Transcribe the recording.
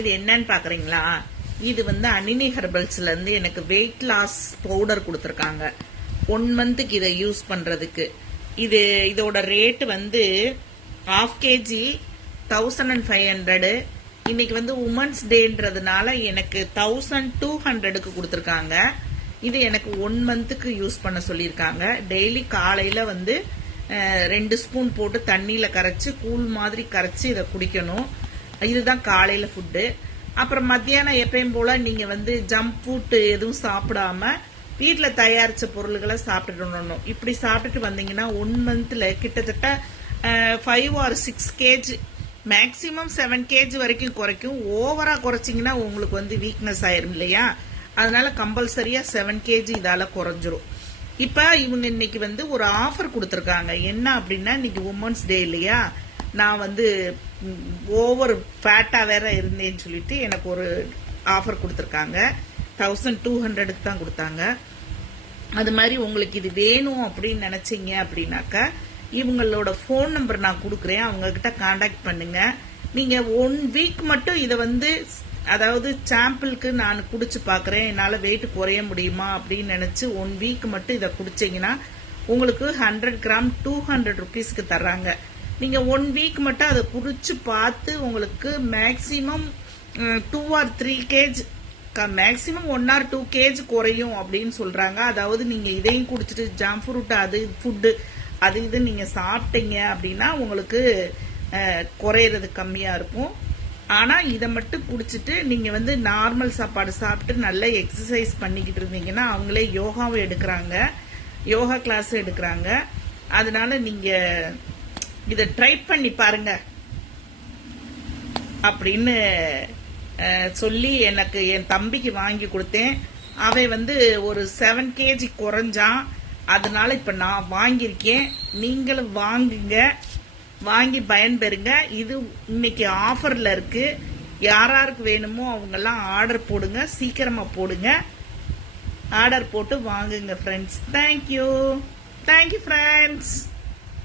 இது என்னன்னு பாக்குறீங்களா? இது வந்து அனினி ஹெர்பல்ஸ்ல இருந்து எனக்கு வெயிட் லாஸ் பவுடர் கொடுத்துருக்காங்க. 1 மந்த்துக்கு இதை யூஸ் பண்றதுக்கு. இதோட ரேட் வந்து 1/2 kg 1500. இன்னைக்கு வந்து உமன்ஸ் டேன்றதுனால எனக்கு 1200க்கு கொடுத்துருக்காங்க. இது எனக்கு 1 மந்த்துக்கு யூஸ் பண்ண சொல்லியிருக்காங்க. டெய்லி காலையில வந்து 2 ஸ்பூன் போட்டு தண்ணியில கரைச்சு கூழ் மாதிரி கரைச்சு இதை குடிக்கணும். இதுதான் காலையில ஃபுட்டு. அப்புறம் மத்தியானம் எப்பயும் போல நீங்க வந்து ஜங்க் ஃபுட் எதுவும் சாப்பிடாம வீட்டுல தயாரிச்ச பொருள்களை சாப்பிட்டுடணும். இப்படி சாப்பிட்டுட்டு வந்தீங்கன்னா 1 மந்த்ல கிட்டத்தட்ட 5 or 6 kg மேக்சிமம் 7 kg வரைக்கும் குறைக்கும். ஓவரா குறைச்சிங்கன்னா உங்களுக்கு வந்து வீக்னஸ் ஆயிரும் இல்லையா? அதனால கம்பல்சரியா 7 kg இதால குறைஞ்சிரும். இப்ப இவங்க இன்னைக்கு வந்து ஒரு ஆஃபர் கொடுத்துருக்காங்க. என்ன அப்படின்னா, இன்னைக்கு உமன்ஸ் டே இல்லையா? நான் வந்து ஓவர் ஃபேட்டா வேற இருந்தேன்னு சொல்லிட்டு எனக்கு ஒரு ஆஃபர் கொடுத்துருக்காங்க. 1200க்கு தான் கொடுத்தாங்க. அது மாதிரி உங்களுக்கு இது வேணும் அப்படின்னு நினைச்சீங்க அப்படின்னாக்கா இவங்களோட ஃபோன் நம்பர் நான் கொடுக்குறேன். அவங்க கிட்ட கான்டாக்ட் பண்ணுங்க. நீங்க 1 வீக் மட்டும் இதை வந்து, அதாவது சாம்பிளுக்கு நான் குடிச்சு பாக்குறேன், என்னால வெயிட் குறைய முடியுமா அப்படின்னு நினைச்சு 1 வீக் மட்டும் இதை குடிச்சீங்கன்னா உங்களுக்கு 100 கிராம் 200 ருபீஸ்க்கு தர்றாங்க. நீங்க 1 வீக் மட்டும் அதை குடிச்சு பார்த்து உங்களுக்கு maximum 2 or 3 kg, maximum 1 or 2 kg குறையும் அப்படின்னு சொல்றாங்க. அதாவது நீங்க இதையும் குடிச்சிட்டு ஜங்க் ஃப்ரூட் அது ஃபுட்டு அது இது நீங்க சாப்பிட்டீங்க அப்படின்னா உங்களுக்கு குறையிறது கம்மியா இருக்கும். ஆனா இதை மட்டும் குடிச்சிட்டு நீங்க வந்து நார்மல் சாப்பாடு சாப்பிட்டு நல்ல எக்ஸசைஸ் பண்ணிக்கிட்டு இருந்தீங்கன்னா அவங்களே யோகாவை எடுக்கிறாங்க, யோகா கிளாஸ் எடுக்கிறாங்க. அதனால நீங்க இதை ட்ரை பண்ணி பாருங்க அப்படின்னு சொல்லி எனக்கு என் தம்பிக்கு வாங்கி கொடுத்தேன். அவன் வந்து ஒரு 7 kg குறைஞ்சான். அதனால இப்ப நான் வாங்கியிருக்கேன். நீங்களும் வாங்குங்க, வாங்கி பயன்பெறுங்க. இது இன்னைக்கு ஆஃபர்ல இருக்கு. யாராருக்கு வேணுமோ அவங்கெல்லாம் ஆர்டர் போடுங்க, சீக்கிரமா போடுங்க. ஆர்டர் போட்டு வாங்குங்க ஃப்ரெண்ட்ஸ். Thank you friends.